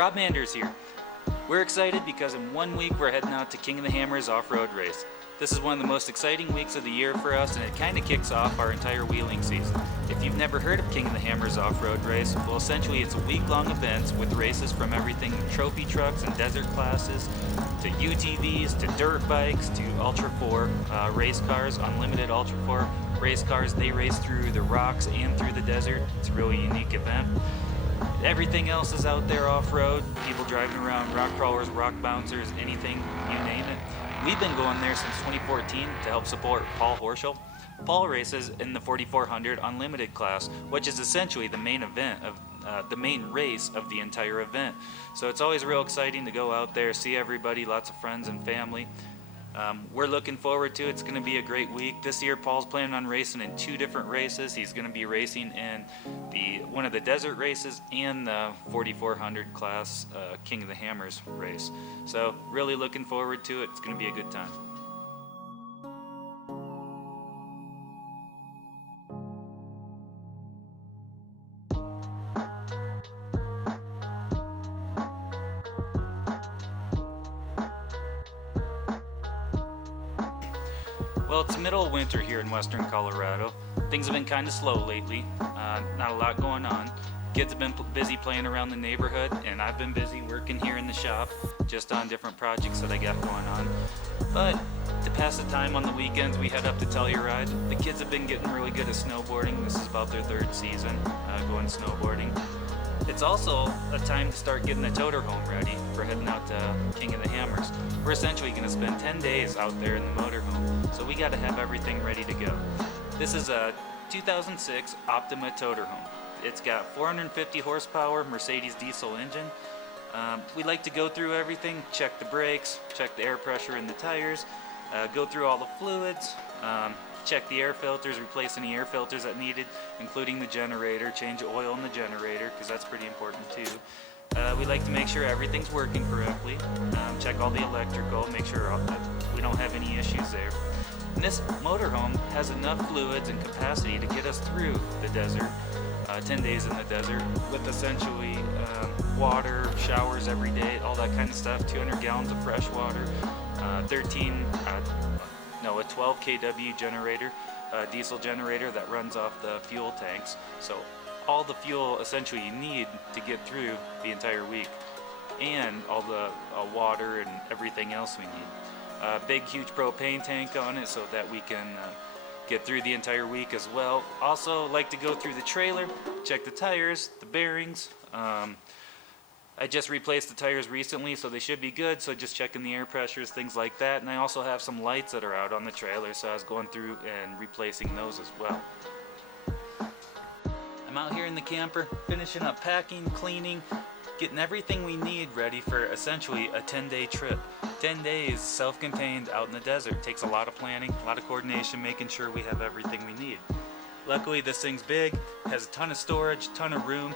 Rob Manders here. We're excited because in 1 week we're heading out to King of the Hammers off-road race. This is one of the most exciting weeks of the year for us, and it kind of kicks off our entire wheeling season. If you've never heard of King of the Hammers off-road race, well, essentially it's a week-long event with races from everything trophy trucks and desert classes to UTVs to dirt bikes to Ultra 4 race cars, unlimited Ultra 4 race cars. They race through the rocks and through the desert. It's a really unique event. Everything else is out there off-road, people driving around, rock crawlers, rock bouncers, anything, you name it. We've been going there since 2014 to help support Paul Horschel. Paul races in the 4400 Unlimited class, which is essentially the main event of the main race of the entire event. So it's always real exciting to go out there, see everybody, lots of friends and family. We're looking forward to it. It's going to be a great week. This year Paul's planning on racing in 2 different races. He's going to be racing in one of the desert races and the 4400 class King of the Hammers race. So really looking forward to it. It's going to be a good time. Well, it's middle of winter here in western Colorado. Things have been kind of slow lately, not a lot going on. Kids have been busy playing around the neighborhood, and I've been busy working here in the shop, just on different projects that I got going on. But to pass the time on the weekends, we head up to Telluride. The kids have been getting really good at snowboarding. This is about their 3rd season going snowboarding. It's also a time to start getting the toter home ready for heading out to King of the Hammers. We're essentially going to spend 10 days out there in the motorhome, so we got to have everything ready to go. This is a 2006 Optima toter home. It's got 450 horsepower Mercedes diesel engine. We like to go through everything, check the brakes, check the air pressure in the tires, go through all the fluids, check the air filters, replace any air filters that needed, including the generator, change oil in the generator, because that's pretty important too. We like to make sure everything's working correctly, check all the electrical, make sure that we don't have any issues there. And this motorhome has enough fluids and capacity to get us through the desert, 10 days in the desert, with essentially water, showers every day, all that kind of stuff, 200 gallons of fresh water, a 12 kW generator, diesel generator that runs off the fuel tanks. So all the fuel essentially you need to get through the entire week, and all the water and everything else we need. Big huge propane tank on it so that we can get through the entire week as well. Also like to go through the trailer, check the tires, the bearings. I just replaced the tires recently, so they should be good, so just checking the air pressures, things like that. And I also have some lights that are out on the trailer, so I was going through and replacing those as well. I'm out here in the camper, finishing up packing, cleaning, getting everything we need ready for essentially a 10-day trip. 10 days self-contained out in the desert. Takes a lot of planning, a lot of coordination, making sure we have everything we need. Luckily this thing's big, has a ton of storage, ton of room.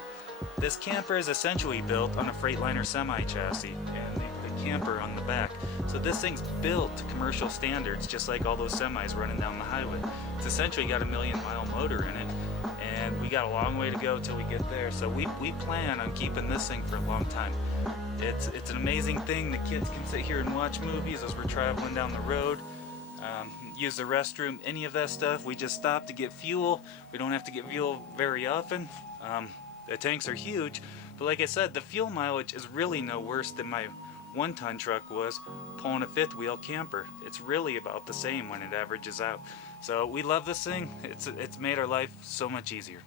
This camper is essentially built on a Freightliner semi chassis, and the camper on the back. So this thing's built to commercial standards, just like all those semis running down the highway. It's essentially got a 1,000,000-mile motor in it, and we got a long way to go till we get there. So we plan on keeping this thing for a long time. It's an amazing thing. The kids can sit here and watch movies as we're traveling down the road, use the restroom, any of that stuff. We just stop to get fuel. We don't have to get fuel very often. The tanks are huge, but like I said, the fuel mileage is really no worse than my 1-ton truck was pulling a 5th-wheel camper. It's really about the same when it averages out. So we love this thing. It's made our life so much easier.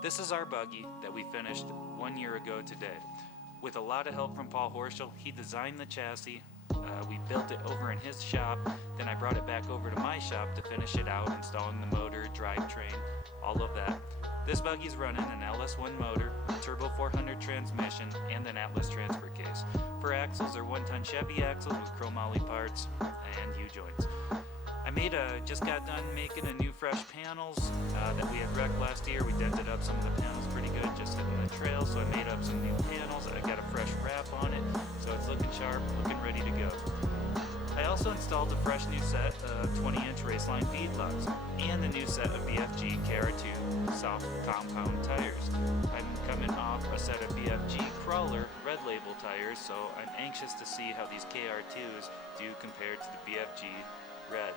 This is our buggy that we finished 1 year ago today. With a lot of help from Paul Horschel, he designed the chassis. We built it over in his shop, then I brought it back over to my shop to finish it out, installing the motor, drivetrain, all of that. This buggy's running an LS1 motor, a turbo 400 transmission, and an Atlas transfer case. For axles, they're 1-ton Chevy axles with chromoly parts and U-joints. Just got done making a new fresh panels that we had wrecked last year. We dented up some of the panels pretty good just hitting the trail, so I made up some new panels. I got a fresh wrap on it, so it's looking installed a fresh new set of 20-inch Raceline feedlots and a new set of BFG KR2 soft compound tires. I'm coming off a set of BFG Crawler red label tires, so I'm anxious to see how these KR2s do compared to the BFG red.